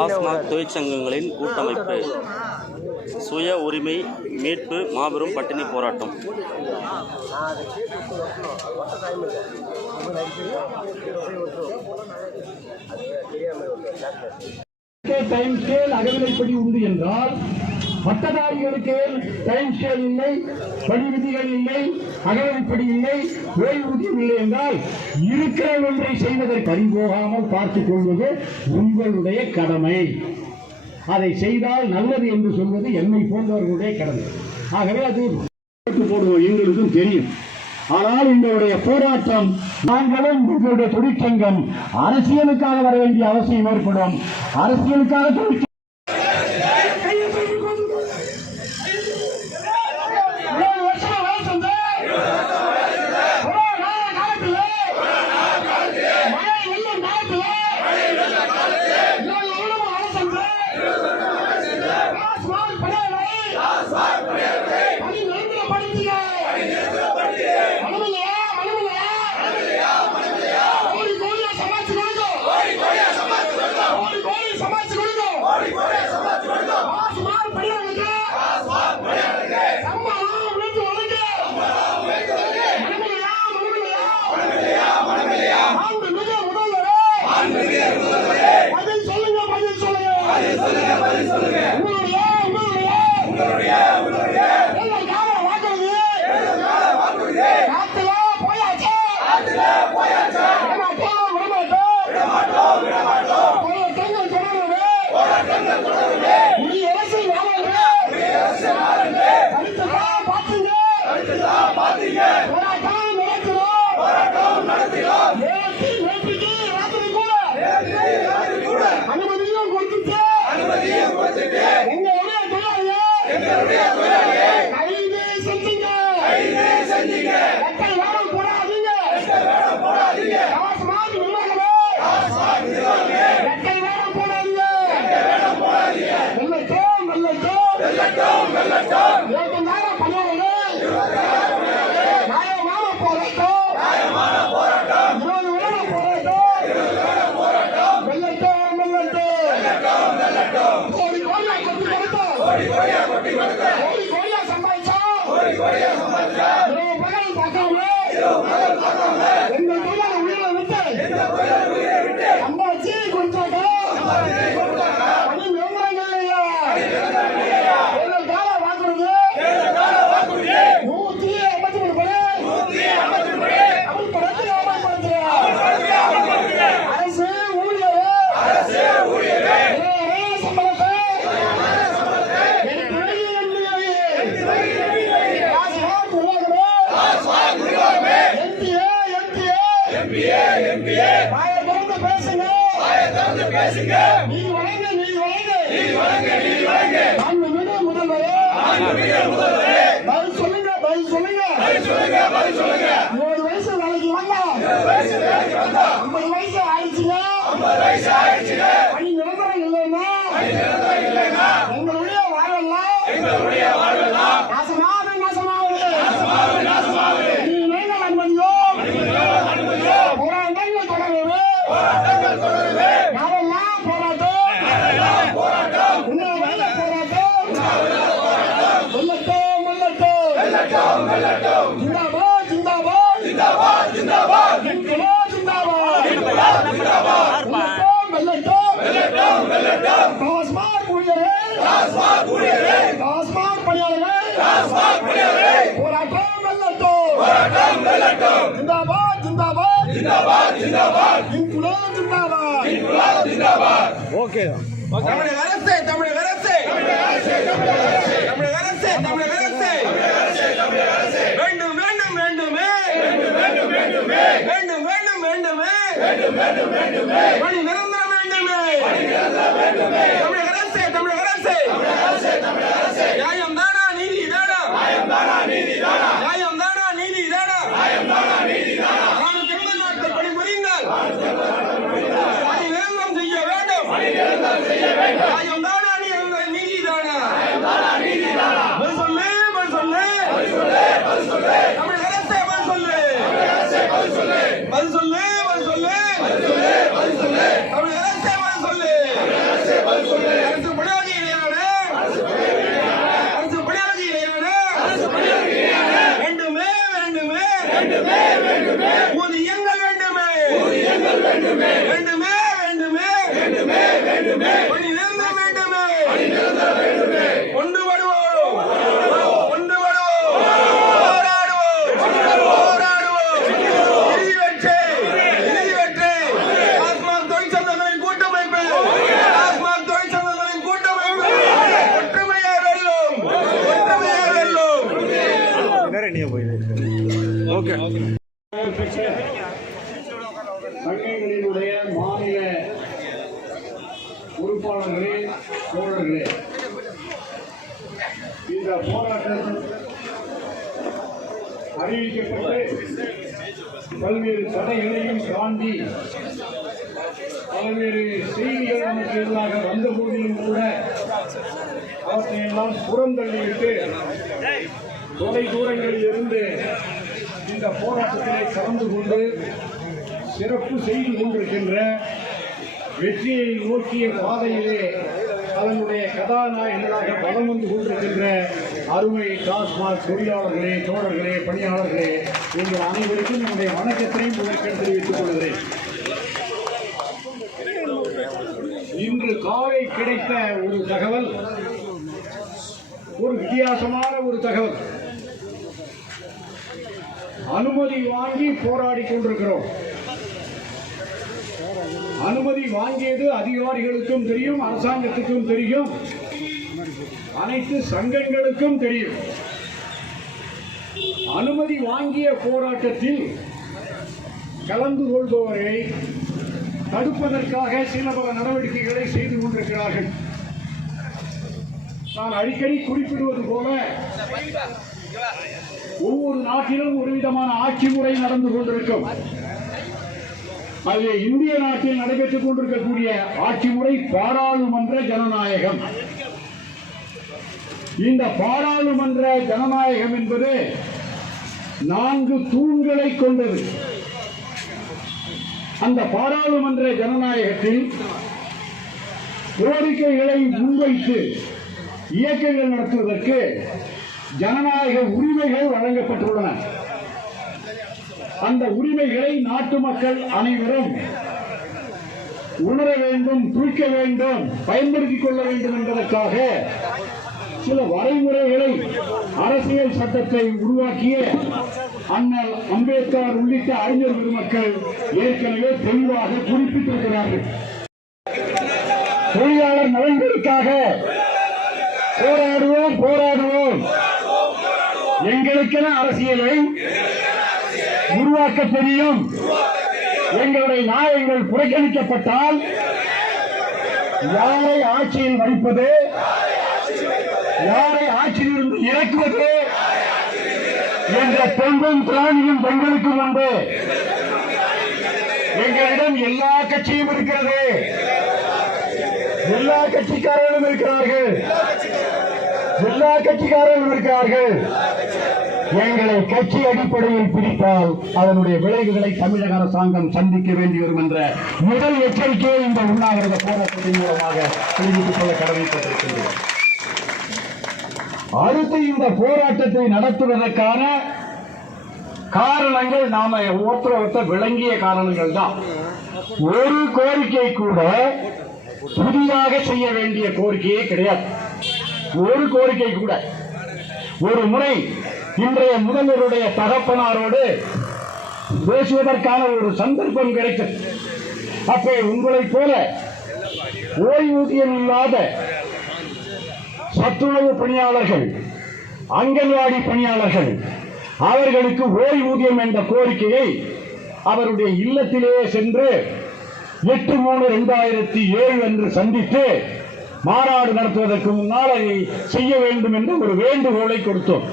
டாஸ்மாக் தொழிற்சங்கங்களின் கூட்டமைப்பு சுய உரிமை மீட்பு மாபெரும் பட்டினி போராட்டம். டைம் ஸ்கேல் அகவிலைப்படி உண்டு என்றால் பட்டதாரிகளுக்கு டைம் ஸ்கேல் இல்லை, பணி விதிகள் இல்லை, அகவிலைப்படி இல்லை, ஓய்வூதியம் இல்லை என்றால் இருக்கிற ஒன்றை செய்வதற்கு அறிவோகாமல் பார்த்துக் கொள்வது உங்களுடைய கடமை. அதை செய்தால் நல்லது என்று சொல்வது என்னை போன்றவர்களுடைய கடமை. ஆகவே அது போடுவோம், எங்களுக்கும் தெரியும். ஆனால் உங்களுடைய போராட்டம், நாங்களும் உங்களுடைய தொழிற்சங்கம் அரசியலுக்காக வர வேண்டிய அவசியம் ஏற்படும். அரசியலுக்காக பதில் சொல்லு ஓகே சங்கங்களினுடைய மாநில பொறுப்பாளர்களே, தோழர்களே, இந்த போராட்டம் அறிவிக்கப்பட்டு பல்வேறு தடைகளையும் தாண்டி பல்வேறு செய்திகள் நமக்கு எதிராக வந்த போதிலும் கூட அவற்றையெல்லாம் புறந்தள்ளிவிட்டு தொலை தூரங்களில் இருந்து இந்த போராட்டத்திலே கலந்து கொண்டு சிறப்பு செய்து கொண்டிருக்கின்ற வெற்றியை நோக்கிய பாதையிலே அதனுடைய கதாநாயகர்களாக பலம் வந்து கொண்டிருக்கின்ற அருமை டாஸ்மாக் தொழிலாளர்களே, தோழர்களே, பணியாளர்களே, உங்கள் அனைவருக்கும் என்னுடைய வணக்கத்தையும் முதற்கண் தெரிவித்துக் கொள்கிறேன். இன்று காலை கிடைத்த ஒரு தகவல், ஒரு வித்தியாசமான ஒரு தகவல். அனுமதி வாங்கி போராடி கொண்டிருக்கிறோம். அனுமதி வாங்கியது அதிகாரிகளுக்கும் தெரியும், அரசாங்கத்துக்கும் தெரியும், அனைத்து சங்கங்களுக்கும் தெரியும். அனுமதி வாங்கிய போராட்டத்தில் கலந்து கொள்பவரை தடுப்பதற்காக சில பல நடவடிக்கைகளை செய்து கொண்டிருக்கிறார்கள். நான் அடிக்கடி குறிப்பிடுவது போல ஒவ்வொரு நாட்டிலும் ஒரு விதமான ஆட்சி முறை நடந்து கொண்டிருக்கும். அதில் இந்திய நாட்டில் நடைபெற்றுக் கொண்டிருக்கக்கூடிய ஆட்சி முறை பாராளுமன்ற ஜனநாயகம். இந்த பாராளுமன்ற ஜனநாயகம் என்பது 4 தூண்களை கொண்டது. அந்த பாராளுமன்ற ஜனநாயகத்தில் கோரிக்கைகளை முன்வைத்து இயக்கங்கள் நடத்துவதற்கு ஜனநாயக உரிமைகள் வழங்கப்பட்டுள்ளன. அந்த உரிமைகளை நாட்டு மக்கள் அனைவரும் உணர வேண்டும், தூக்க வேண்டும், பயன்படுத்திக் கொள்ள வேண்டும் என்பதற்காக சில வரைமுறைகளை அரசியல் சட்டத்தை உருவாக்கிய அண்ணல் அம்பேத்கர் உள்ளிட்ட அறிஞர் பெருமக்கள் ஏற்கனவே தெளிவாக குறிப்பிட்டிருக்கிறார்கள். தொழிலாளர் நலன்களுக்காக போராடுவோம், போராடுவோம். எங்களுக்கென அரசியலை உருவாக்க தெரியும். எங்களுடைய நியாயங்கள் புறக்கணிக்கப்பட்டால் யாரை ஆட்சியில் வைப்பது, யாரை ஆட்சியிலிருந்து இறக்குவது என்ற பொங்கும் திராணியும் பெண்களுக்கு உண்டு. எங்களிடம் எல்லா கட்சியும் இருக்கிறது, எல்லா கட்சிக்காரர்களும் இருக்கிறார்கள், எல்லா கட்சிக்காரர்களும் இருக்கிறார்கள். எங்களை கட்சி அடிப்படையில் பிரித்தால் அதனுடைய விளைவுகளை தமிழக அரசாங்கம் சந்திக்க வேண்டி வரும் என்ற முதல் எச்சரிக்கையை இந்த உண்ணாவிரத போராட்டத்தின் மூலமாக தெரிவித்துக் கொள்ள கடமைப்பட்டிருக்கின்றோம். அடுத்து இந்த போராட்டத்தை நடத்துவதற்கான காரணங்கள் நாம ஒருத்தர் விளங்கிய காரணங்கள் தான். ஒரு கோரிக்கை கூட புதிதாக செய்ய வேண்டிய கோரிக்கையே கிடையாது. ஒரு கோரிக்கை கூட. ஒரு முறை இன்றைய முதல்வருடைய தகப்பனாரோடு பேசுவதற்கான ஒரு சந்தர்ப்பம் கிடைத்தது. அப்போ உங்களைப் போல ஓய்வூதியம் இல்லாத சத்துணவு பணியாளர்கள், அங்கன்வாடி பணியாளர்கள், அவர்களுக்கு ஓய்வூதியம் என்ற கோரிக்கையை அவருடைய இல்லத்திலேயே சென்று 8/3/2007 அன்று சந்தித்து மாநாடு நடத்துவதற்கு முன்னால் அதை செய்ய வேண்டும் என்று ஒரு வேண்டுகோளை கொடுத்தோம்.